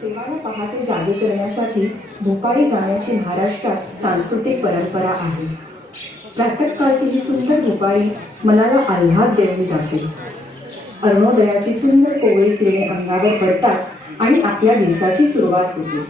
देवाला पहाटे जागे करण्यासाठी भोपाळी गाण्याची महाराष्ट्रात सांस्कृतिक परंपरा आहे. प्रातःकाळची ही सुंदर भोपाळी मनाला आल्हाद देऊन जाते. अरुणोदयाची सुंदर कोवळी किरणे अंगावर पडतात आणि आपल्या दिवसाची सुरुवात होते.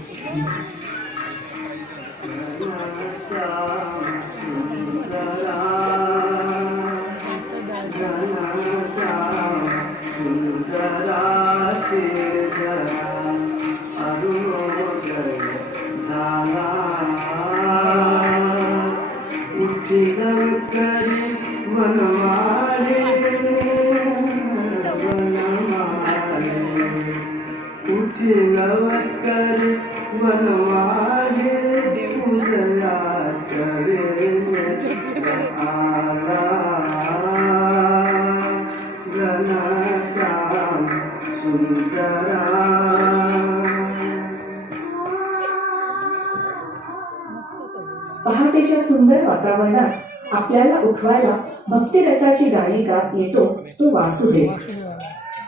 पहाटेच्या सुंदर वातावरणात आपल्याला उठवायला भक्तिरसाची गाणी गात येतो तो वासुदेव.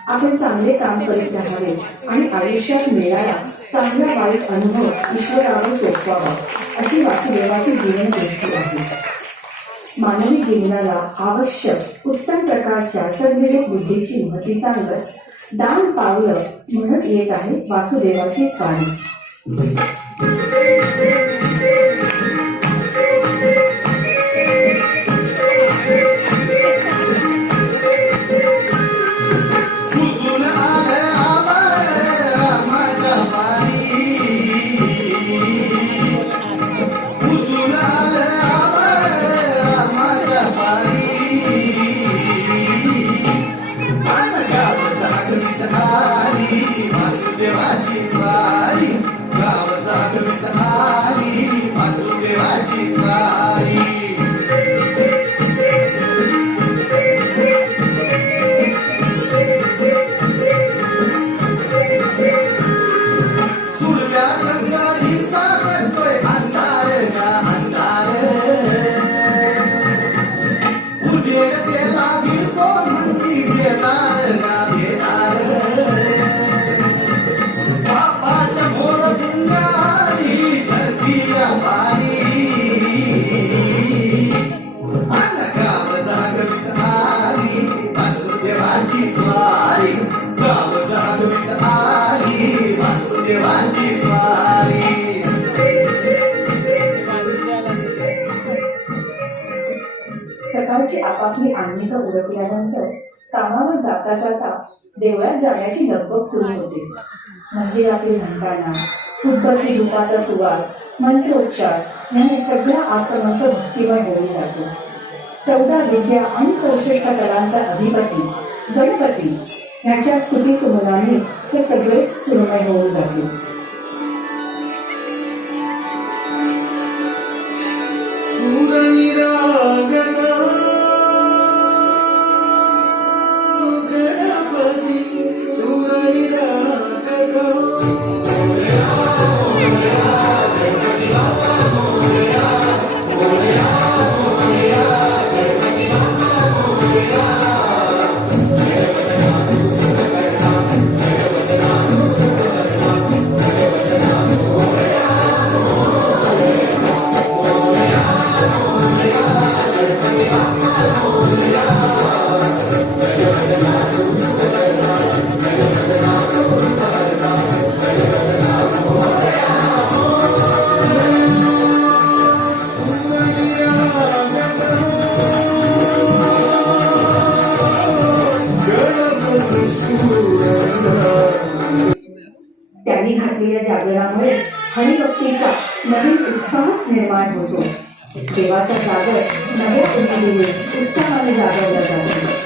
आपण चांगले काम करीत राहावे आणि आयुष्यात मिळणारा चांगला वाईट अनुभव ईश्वरावर सोपवावा अशी वासुदेवाची जीवनदृष्टी आहे. मानवी जीवनाला आवश्यक उत्तम प्रकारच्या सद्विवेक बुद्धीची महती सांगत दान पावलं म्हणत येत आहे वासुदेवाची स्वारी. सकाळची आपापली आंगिक उरकल्यानंतर कामावर जाता जाता देवळात जाण्याची लगबग सुरू होते. मंदिरातील घंटाना, उदबत्ती धुपाचा सुवास, मंत्रोच्चार याने सगळा आसमंत भक्तिमय होऊन जातो. 14 विद्या आणि 64 कलांचा अधिपती गणपती यांच्या स्तुती सुमनाने हे सगळेच सुरमय होऊन जाते. त्यांनी घातलेल्या जागरणामुळे हरिभक्तीचा नवीन उत्साहच निर्माण होतो. देवाचा जागर नव्या उमेदीने उत्साहाने जागवला जातो.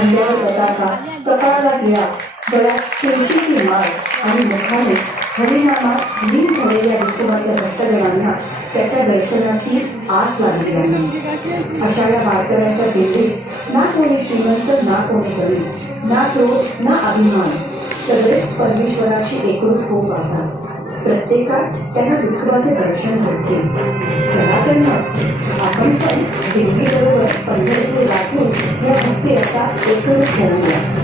खांद्यावर पताका, कपाळाला टिळा, गळ्यात तुळशीची माळ आणि मुखाने हरिनामात लीन झालेल्या विठोबाच्या भक्तगणांना त्याच्या दर्शनाची आस लागली आहे. अशा या वारकऱ्यांच्या दिंडीत ना कोणी श्रीमंत, ना कोणी गरीब, ना क्रोध, ना अभिमान, सगळेच परमेश्वराची एकरूप होऊ पाहतात. प्रत्येकात त्यांना विठोबाचे दर्शन घडते. चला तर मग आपण पण दिंडीबरोबर पंढरपूर गाठून या भक्ती असा एकरूप होऊया.